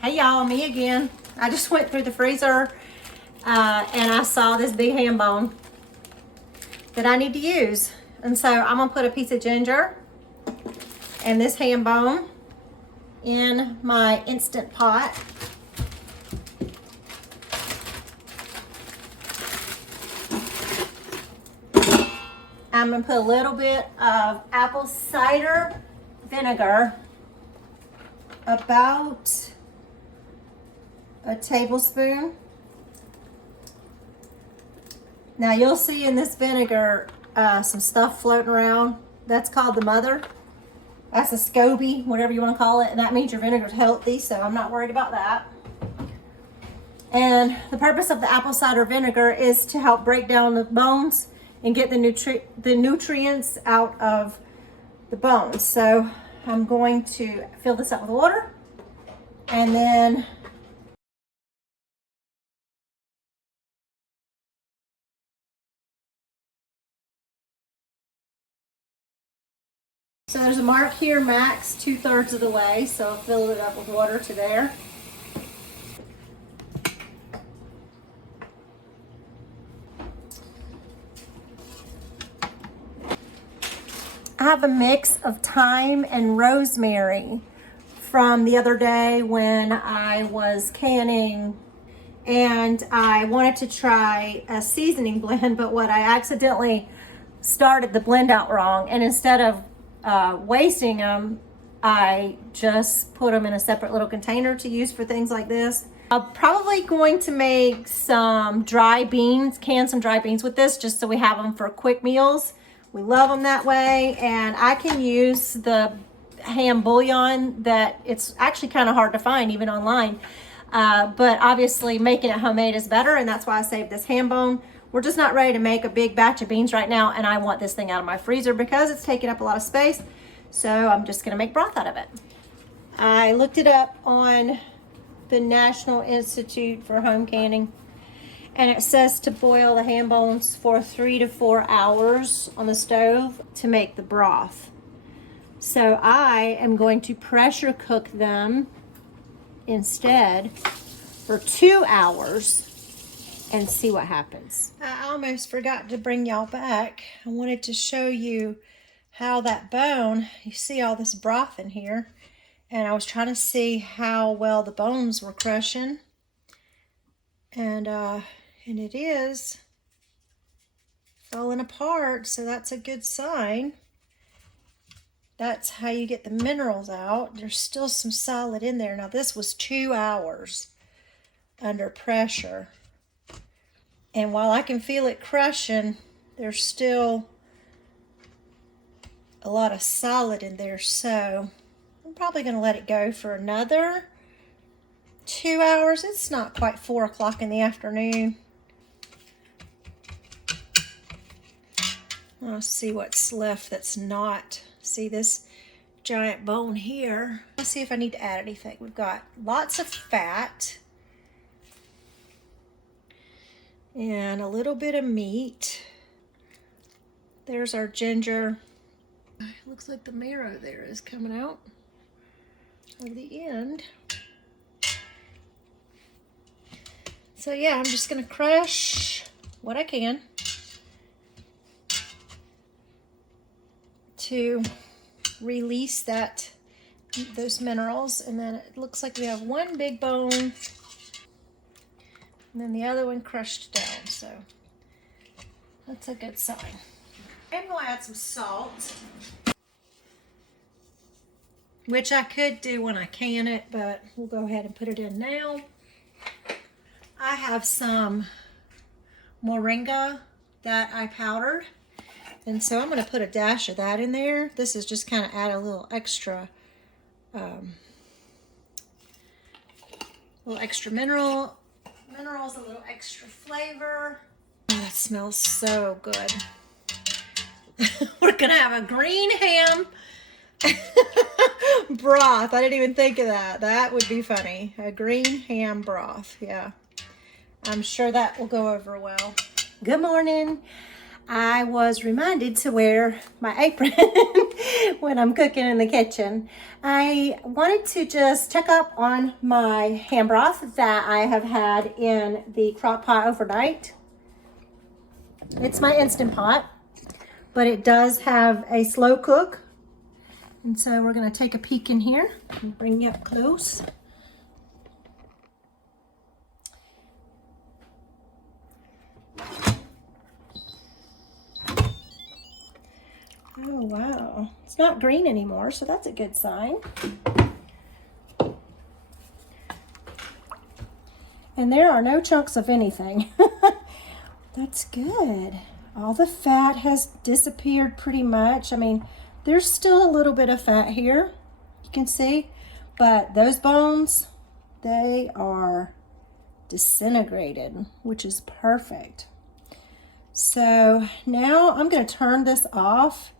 Hey y'all, me again. I just went through the freezer and I saw this big ham bone that I need to use. And so I'm gonna put a piece of ginger and this ham bone in my Instant Pot. I'm gonna put a little bit of apple cider vinegar, about a tablespoon. Now you'll see in this vinegar some stuff floating around. That's called the mother. That's a SCOBY, whatever you want to call it, and that means your vinegar's healthy, so I'm not worried about that. And the purpose of the apple cider vinegar is to help break down the bones and get the nutrients out of the bones. So I'm going to fill this up with water, and then so there's a mark here, max 2/3 of the way, so I'll fill it up with water to there. I have a mix of thyme and rosemary from the other day when I was canning, and I wanted to try a seasoning blend, but what I accidentally started the blend out wrong, and instead of wasting them, I just put them in a separate little container to use for things like this. I'm probably going to make some dry beans, can some dry beans with this, just so we have them for quick meals. We love them that way, and I can use the ham bouillon that it's actually kind of hard to find even online, but obviously making it homemade is better, and that's why I saved this ham bone. We're just not ready to make a big batch of beans right now, and I want this thing out of my freezer because it's taking up a lot of space, so I'm just gonna make broth out of it. I looked it up on the National Institute for Home Canning, and it says to boil the ham bones for 3 to 4 hours on the stove to make the broth. So I am going to pressure cook them instead for 2 hours and see what happens. I almost forgot to bring y'all back. I wanted to show you how that bone, you see all this broth in here, and I was trying to see how well the bones were crushing, and it is falling apart, so that's a good sign. That's how you get the minerals out. There's still some solid in there. Now this was 2 hours under pressure, and while I can feel it crushing, there's still a lot of solid in there, so I'm probably going to let it go for another 2 hours. It's not quite 4 o'clock in the afternoon. I'll see what's left that's not. See this giant bone here. Let's see if I need to add anything. We've got lots of fat and a little bit of meat. There's our ginger. It looks like the marrow there is coming out of the end. So yeah, I'm just gonna crush what I can to release those minerals, and then it looks like we have one big bone and then the other one crushed down, so that's a good sign. I'm going to add some salt, which I could do when I can it, but we'll go ahead and put it in now. I have some moringa that I powdered, and so I'm going to put a dash of that in there. This is just kind of add a little extra minerals, a little extra flavor. Oh, that smells so good. We're going to have a green ham broth. I didn't even think of that. That would be funny. A green ham broth. Yeah. I'm sure that will go over well. Good morning. I was reminded to wear my apron when I'm cooking in the kitchen. I wanted to just check up on my ham broth that I have had in the crock pot overnight. It's my Instant Pot, but it does have a slow cook. And so we're going to take a peek in here and bring you up close. Oh, wow. It's not green anymore, so that's a good sign. And there are no chunks of anything. That's good. All the fat has disappeared pretty much. I mean, there's still a little bit of fat here, you can see, but those bones, they are disintegrated, which is perfect. So now I'm going to turn this off.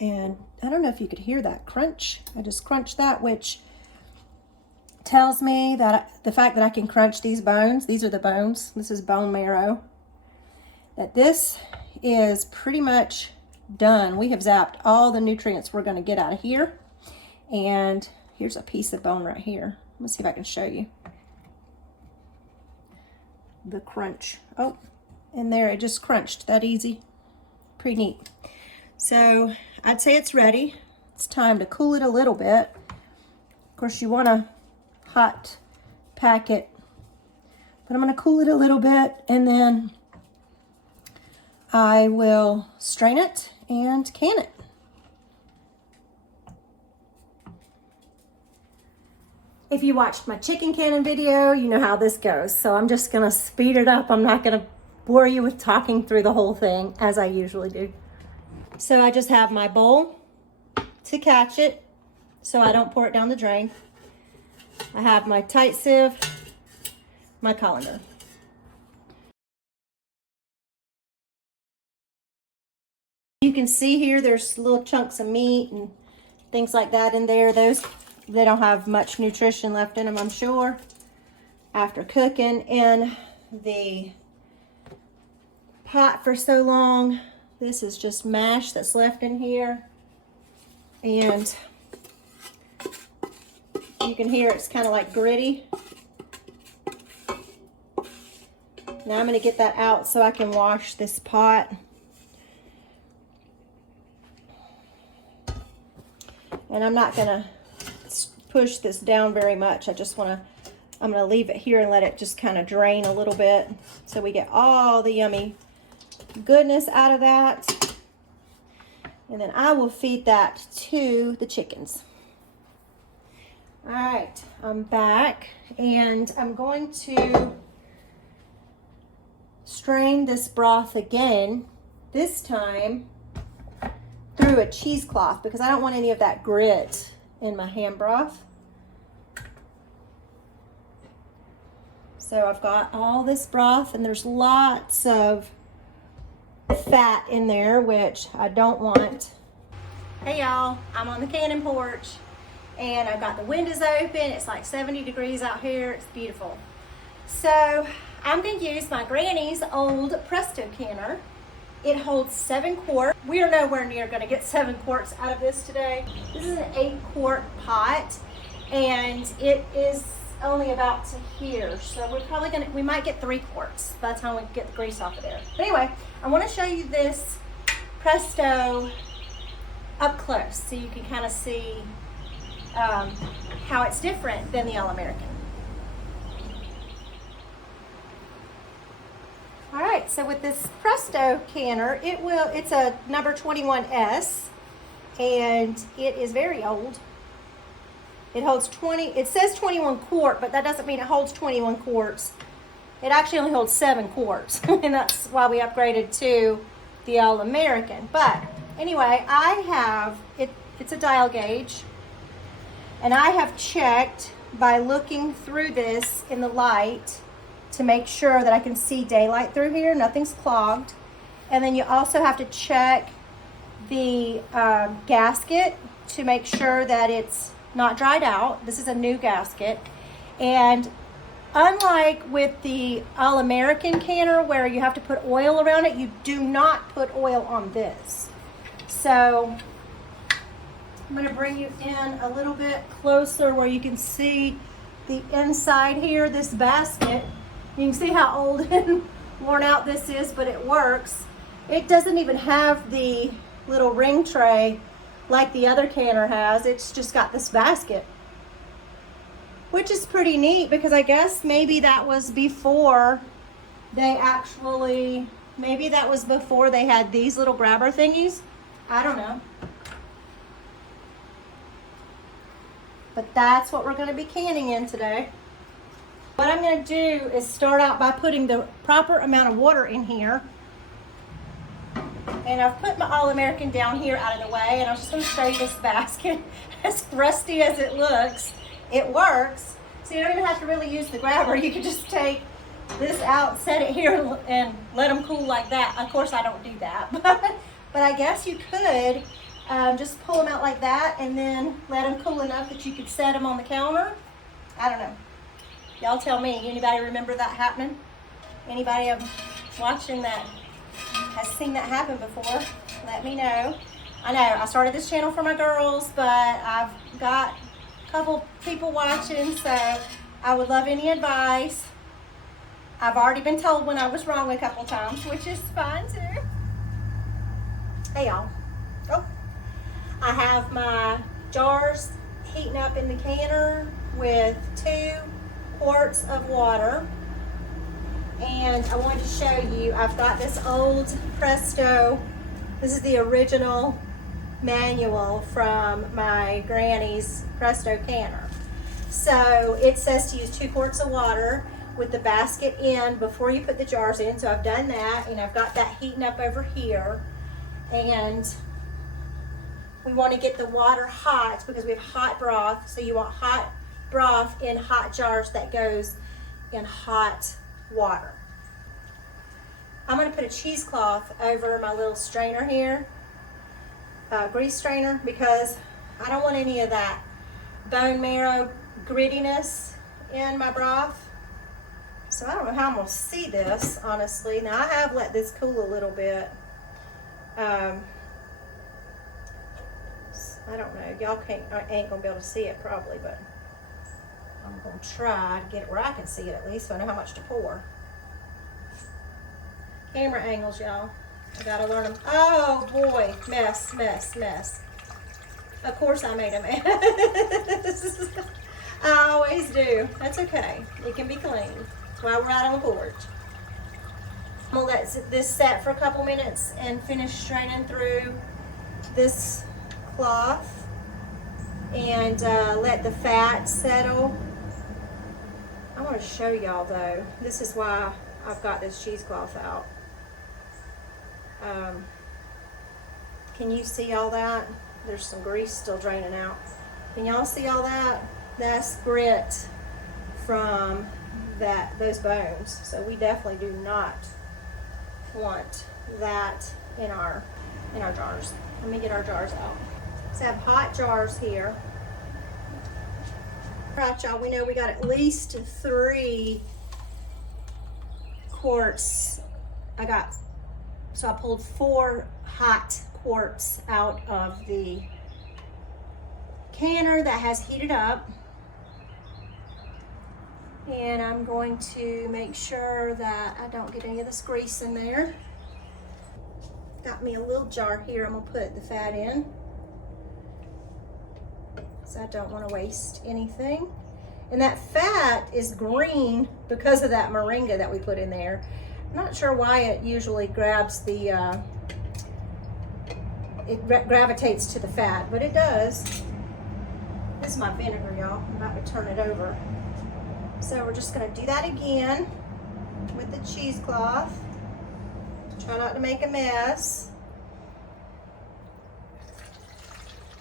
And I don't know if you could hear that crunch. I just crunched that, which tells me that the fact that I can crunch these bones, these are the bones, this is bone marrow, that this is pretty much done. We have zapped all the nutrients we're going to get out of here. And here's a piece of bone right here. Let's see if I can show you the crunch. Oh, and there, it just crunched that easy. Pretty neat. So I'd say it's ready. It's time to cool it a little bit. Of course, you want to hot pack it, but I'm going to cool it a little bit, and then I will strain it and can it. If you watched my chicken canning video, you know how this goes. So I'm just going to speed it up. I'm not going to bore you with talking through the whole thing as I usually do. So I just have my bowl to catch it so I don't pour it down the drain. I have my tight sieve, my colander. You can see here there's little chunks of meat and things like that in there. Those, they don't have much nutrition left in them, I'm sure, after cooking in the pot for so long. This is just mash that's left in here. And you can hear it's kind of like gritty. Now I'm going to get that out so I can wash this pot. And I'm not going to push this down very much. I'm going to leave it here and let it just kind of drain a little bit so we get all the yummy goodness out of that. And then I will feed that to the chickens. All right, I'm back, and I'm going to strain this broth again, this time through a cheesecloth, because I don't want any of that grit in my ham broth. So I've got all this broth, and there's lots of fat in there, which I don't want. Hey y'all, I'm on the canning porch, and I've got the windows open. It's like 70 degrees out here. It's beautiful. So I'm going to use my granny's old Presto canner. It holds 7 quarts. We are nowhere near going to get 7 quarts out of this today. This is an 8-quart pot, and it is only about to here. So we're probably going to, we might get 3 quarts by the time we get the grease off of there. But anyway, I want to show you this Presto up close so you can kind of see how it's different than the All-American. All right, so with this Presto canner, it's a number 21S, and it is very old. It holds it says 21 quart, but that doesn't mean it holds 21 quarts. It actually only holds 7 quarts, and that's why we upgraded to the All-American. But anyway, I have, it's a dial gauge, and I have checked by looking through this in the light to make sure that I can see daylight through here, nothing's clogged. And then you also have to check the gasket to make sure that it's not dried out. This is a new gasket. And unlike with the All-American canner where you have to put oil around it, you do not put oil on this. So I'm going to bring you in a little bit closer where you can see the inside here, this basket. You can see how old and worn out this is, but it works. It doesn't even have the little ring tray like the other canner has. It's just got this basket, which is pretty neat because I guess maybe that was before they actually, maybe that was before they had these little grabber thingies. I don't know. But that's what we're going to be canning in today. What I'm going to do is start out by putting the proper amount of water in here. And I've put my All-American down here out of the way, and I'm just going to show you this basket. As rusty as it looks, it works. So you don't even have to really use the grabber. You can just take this out, set it here, and let them cool like that. Of course, I don't do that, but I guess you could just pull them out like that and then let them cool enough that you could set them on the counter. I don't know. Y'all tell me. Anybody remember that happening? Anybody watching that has seen that happen before? Let me know. I know I started this channel for my girls, but I've got a couple people watching, so I would love any advice. I've already been told when I was wrong a couple times, which is fine too. Hey y'all. Oh, I have my jars heating up in the canner with 2 quarts of water. And I wanted to show you, I've got this old Presto. This is the original manual from my granny's Presto canner. So it says to use 2 quarts of water with the basket in before you put the jars in. So I've done that, and I've got that heating up over here. And we want to get the water hot because we have hot broth. So you want hot broth in hot jars that goes in hot water. I'm going to put a cheesecloth over my little strainer here, grease strainer, because I don't want any of that bone marrow grittiness in my broth. So I don't know how I'm going to see this, honestly. Now I have let this cool a little bit. I don't know. Y'all ain't going to be able to see it probably, but I'm going to try to get it where I can see it at least so I know how much to pour. Camera angles, y'all. I got to learn them. Oh, boy. Mess, mess, mess. Of course I made a mess. I always do. That's okay. It can be clean. That's why we're out on the porch. I'm going to let this set for a couple minutes and finish straining through this cloth and let the fat settle. I want to show y'all though. This is why I've got this cheesecloth out. Can you see all that? There's some grease still draining out. Can y'all see all that? That's grit from those bones. So we definitely do not want that in our jars. Let me get our jars out. So I have hot jars here. All right, y'all, we know we got at least 3 quarts. So I pulled 4 hot quarts out of the canner that has heated up. And I'm going to make sure that I don't get any of this grease in there. Got me a little jar here I'm gonna put the fat in, so I don't want to waste anything. And that fat is green because of that moringa that we put in there. I'm not sure why it usually grabs the, it gravitates to the fat, but it does. This is my vinegar, y'all. I'm about to turn it over. So we're just gonna do that again with the cheesecloth. Try not to make a mess.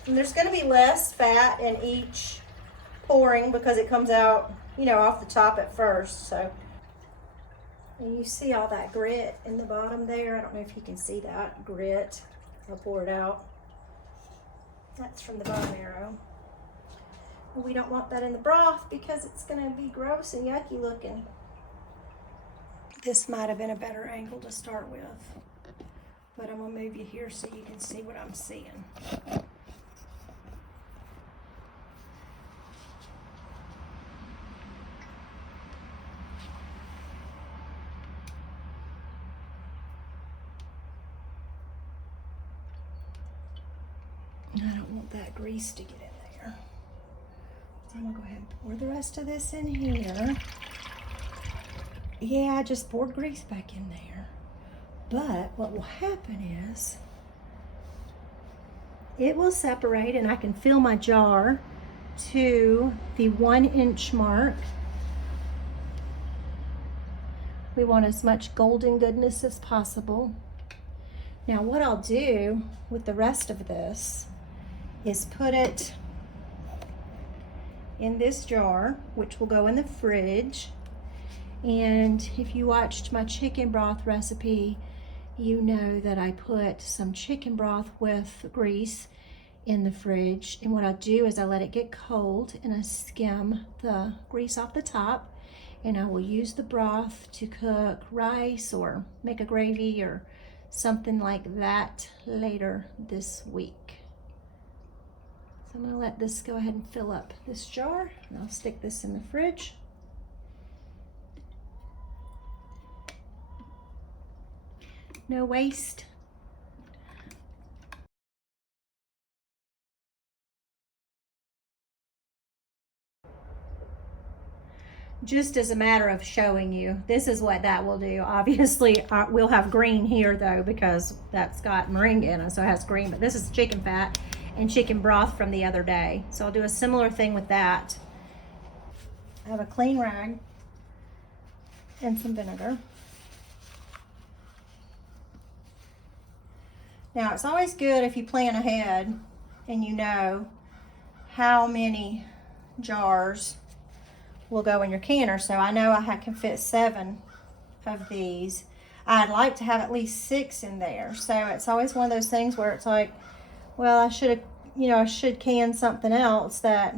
And there's gonna be less fat in each pouring because it comes out, you know, off the top at first. So, and you see all that grit in the bottom there. I don't know if you can see that grit. I'll pour it out. That's from the bone marrow. And we don't want that in the broth because it's gonna be gross and yucky looking. This might have been a better angle to start with. But I'm gonna move you here so you can see what I'm seeing. I don't want that grease to get in there. So I'm gonna go ahead and pour the rest of this in here. Yeah, I just poured grease back in there. But what will happen is it will separate and I can fill my jar to the 1 inch mark. We want as much golden goodness as possible. Now what I'll do with the rest of this is put it in this jar, which will go in the fridge. And if you watched my chicken broth recipe, you know that I put some chicken broth with grease in the fridge. And what I do is I let it get cold and I skim the grease off the top, and I will use the broth to cook rice or make a gravy or something like that later this week. So I'm gonna let this go ahead and fill up this jar, and I'll stick this in the fridge. No waste. Just as a matter of showing you, this is what that will do. Obviously, we'll have green here though, because that's got moringa in it, so it has green, but this is chicken fat and chicken broth from the other day. So I'll do a similar thing with that. I have a clean rag and some vinegar. Now, it's always good if you plan ahead and you know how many jars will go in your canner. So I know I can fit 7 of these. I'd like to have at least 6 in there. So it's always one of those things where it's like, well, I should have, I should can something else that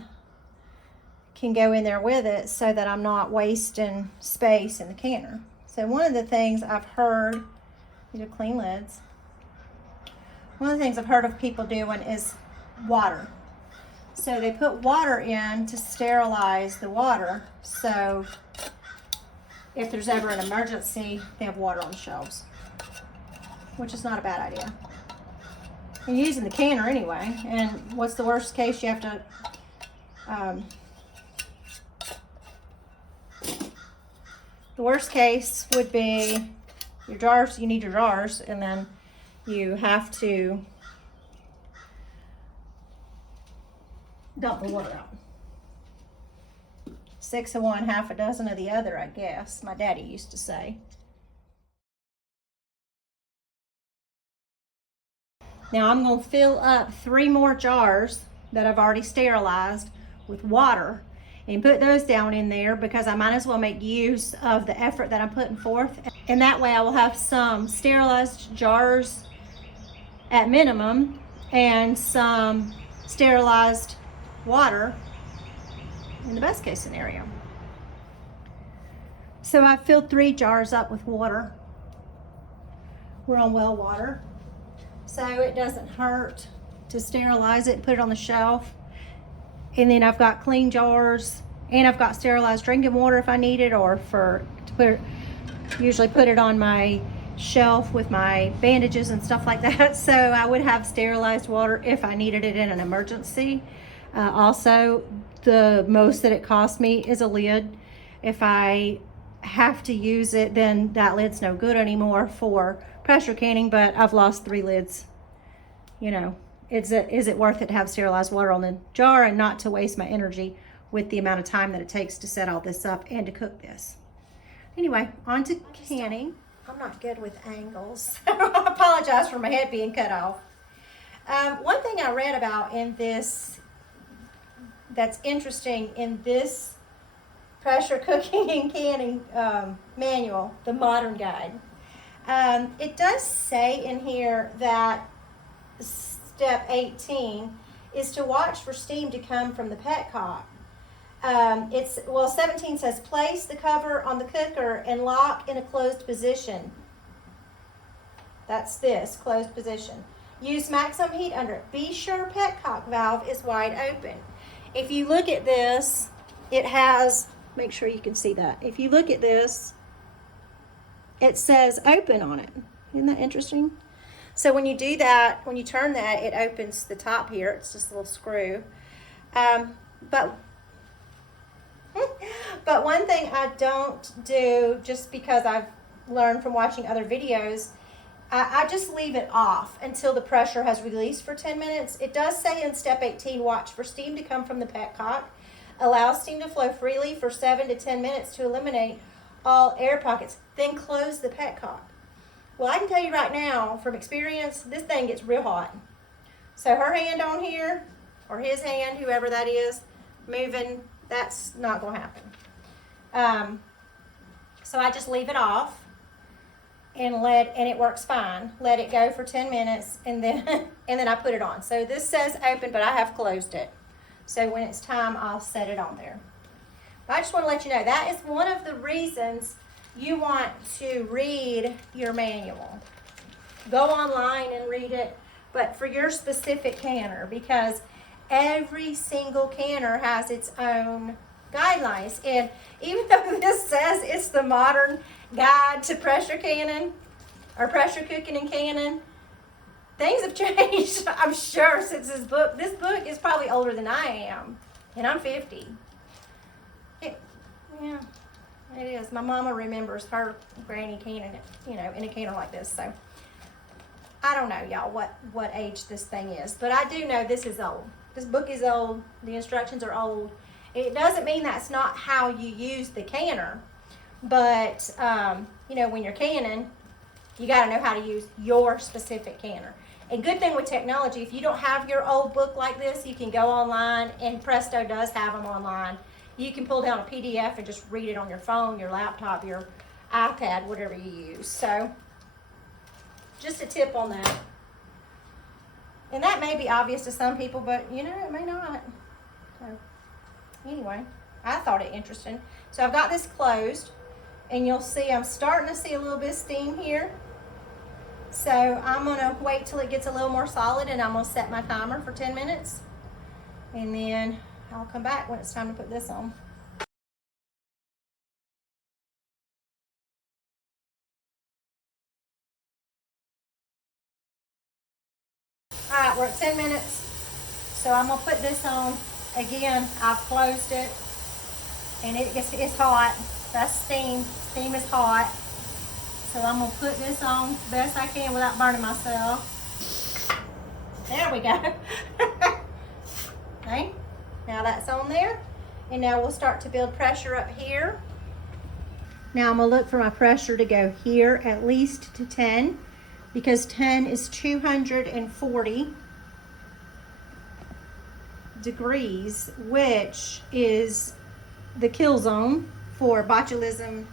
can go in there with it so that I'm not wasting space in the canner. So one of the things I've heard, these are clean lids. One of the things I've heard of people doing is water. So they put water in to sterilize the water. So if there's ever an emergency, they have water on the shelves, which is not a bad idea. You're using the canner anyway, and what's the worst case? You have to the worst case would be your jars. You need your jars, and then you have to dump the water out. 6 of one, half a dozen of the other, I guess. My daddy used to say. Now I'm going to fill up 3 more jars that I've already sterilized with water and put those down in there, because I might as well make use of the effort that I'm putting forth. And that way I will have some sterilized jars at minimum and some sterilized water in the best case scenario. So I've filled 3 jars up with water. We're on well water, so it doesn't hurt to sterilize it and put it on the shelf. And then I've got clean jars, and I've got sterilized drinking water if I need it, or usually put it on my shelf with my bandages and stuff like that. So I would have sterilized water if I needed it in an emergency. Also, the most that it cost me is a lid. If I have to use it, then that lid's no good anymore for pressure canning, but I've lost 3 lids. Is it worth it to have sterilized water on the jar and not to waste my energy with the amount of time that it takes to set all this up and to cook this? Anyway, on to canning. I'm not good with angles. I apologize for my head being cut off. One thing I read about in this that's interesting in this pressure cooking and canning manual, the modern guide, it does say in here that step 18 is to watch for steam to come from the petcock. 17 says place the cover on the cooker and lock in a closed position. That's this, closed position. Use maximum heat under it. Be sure petcock valve is wide open. If you look at this, it has, make sure you can see that. If you look at this, it says open on it. Isn't that interesting? So when you do that, when you turn that, it opens the top here. It's just a little screw. But one thing I don't do, just because I've learned from watching other videos, I just leave it off until the pressure has released for 10 minutes. It does say in step 18, watch for steam to come from the petcock. Allow steam to flow freely for 7 to 10 minutes to eliminate all air pockets. Then close the petcock. Well, I can tell you right now, from experience, this thing gets real hot. So her hand on here, or his hand, whoever that is, moving, that's not going to happen. So I just leave it off and it works fine. Let it go for 10 minutes and then and then I put it on. So this says open, but I have closed it. So when it's time, I'll set it on there. But I just want to let you know that is one of the reasons you want to read your manual. Go online and read it, but for your specific canner, because every single canner has its own guidelines. And even though this says it's the modern guide to pressure canning or pressure cooking and canning, things have changed, I'm sure, since this book. This book is probably older than I am, and I'm 50. Yeah, it is. My mama remembers her granny canning it, you know, in a canner like this. So I don't know, y'all, what age this thing is, but I do know this is old. This book is old. The instructions are old. It doesn't mean that's not how you use the canner, but you know, when you're canning, you got to know how to use your specific canner. And good thing with technology, if you don't have your old book like this, you can go online, and Presto does have them online. You can pull down a PDF and just read it on your phone, your laptop, your iPad, whatever you use. So just a tip on that. And that may be obvious to some people, but you know, it may not. So anyway, I thought it interesting. So I've got this closed, and you'll see I'm starting to see a little bit of steam here. So I'm gonna wait till it gets a little more solid, and I'm gonna set my timer for 10 minutes. And then I'll come back when it's time to put this on. All right, we're at 10 minutes. So I'm gonna put this on. Again, I've closed it, and it's hot. That's steam. Steam is hot. So I'm gonna put this on best I can without burning myself. There we go. Okay, now that's on there. And now we'll start to build pressure up here. Now I'm gonna look for my pressure to go here at least to 10, because 10 is 240 degrees, which is the kill zone for botulism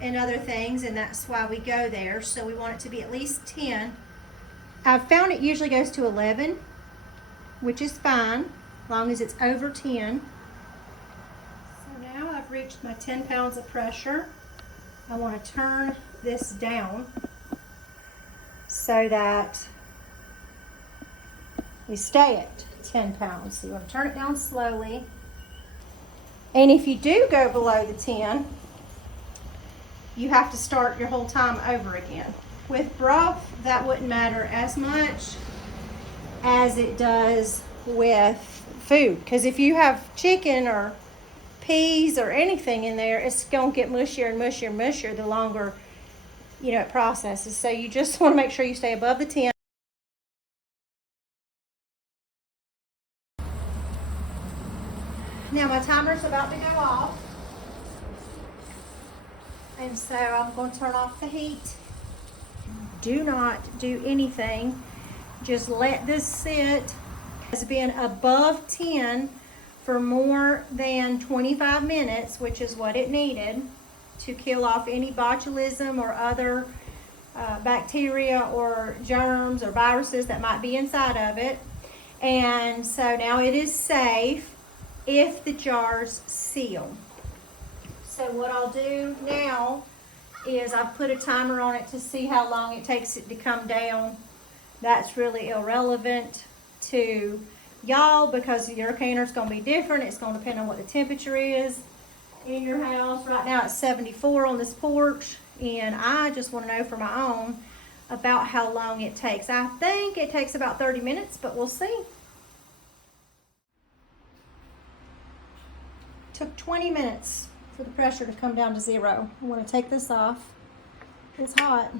and other things, and that's why we go there. So we want it to be at least 10. I've found it usually goes to 11, which is fine, as long as it's over 10. So now I've reached my 10 pounds of pressure. I want to turn this down so that we stay at 10 pounds. So you want to turn it down slowly. And if you do go below the 10, you have to start your whole time over again. With broth, that wouldn't matter as much as it does with food, because if you have chicken or peas or anything in there, it's going to get mushier and mushier and mushier the longer, you know, it processes. So you just want to make sure you stay above the 10. Now my timer's about to go off. And so I'm going to turn off the heat. Do not do anything. Just let this sit. It's been above 10 for more than 25 minutes, which is what it needed to kill off any botulism or other bacteria or germs or viruses that might be inside of it. And so now it is safe if the jars seal. So what I'll do now is I've put a timer on it to see how long it takes it to come down. That's really irrelevant to y'all because your canner's gonna be different. It's gonna depend on what the temperature is in your house. Right now it's 74 on this porch, and I just wanna know for my own about how long it takes. I think it takes about 30 minutes, but we'll see. Took 20 minutes for the pressure to come down to 0. I'm gonna take this off. It's hot.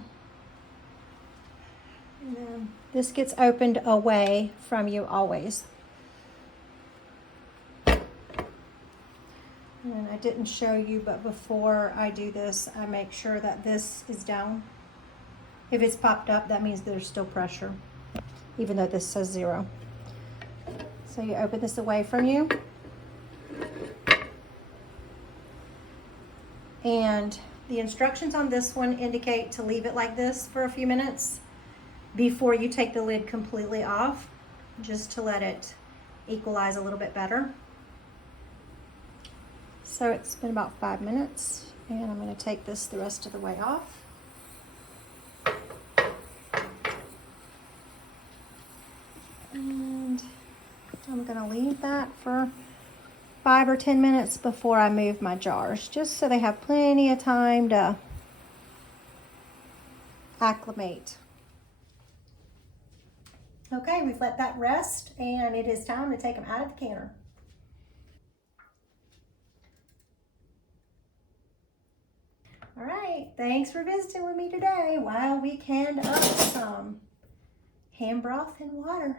And then this gets opened away from you always. And I didn't show you, but before I do this, I make sure that this is down. If it's popped up, that means there's still pressure, even though this says 0. So you open this away from you. And the instructions on this one indicate to leave it like this for a few minutes before you take the lid completely off, just to let it equalize a little bit better. So it's been about 5 minutes, and I'm going to take this the rest of the way off. And I'm going to leave that for 5 or 10 minutes before I move my jars, just so they have plenty of time to acclimate. Okay, we've let that rest, and it is time to take them out of the canner. All right, thanks for visiting with me today while we canned up some ham broth and water.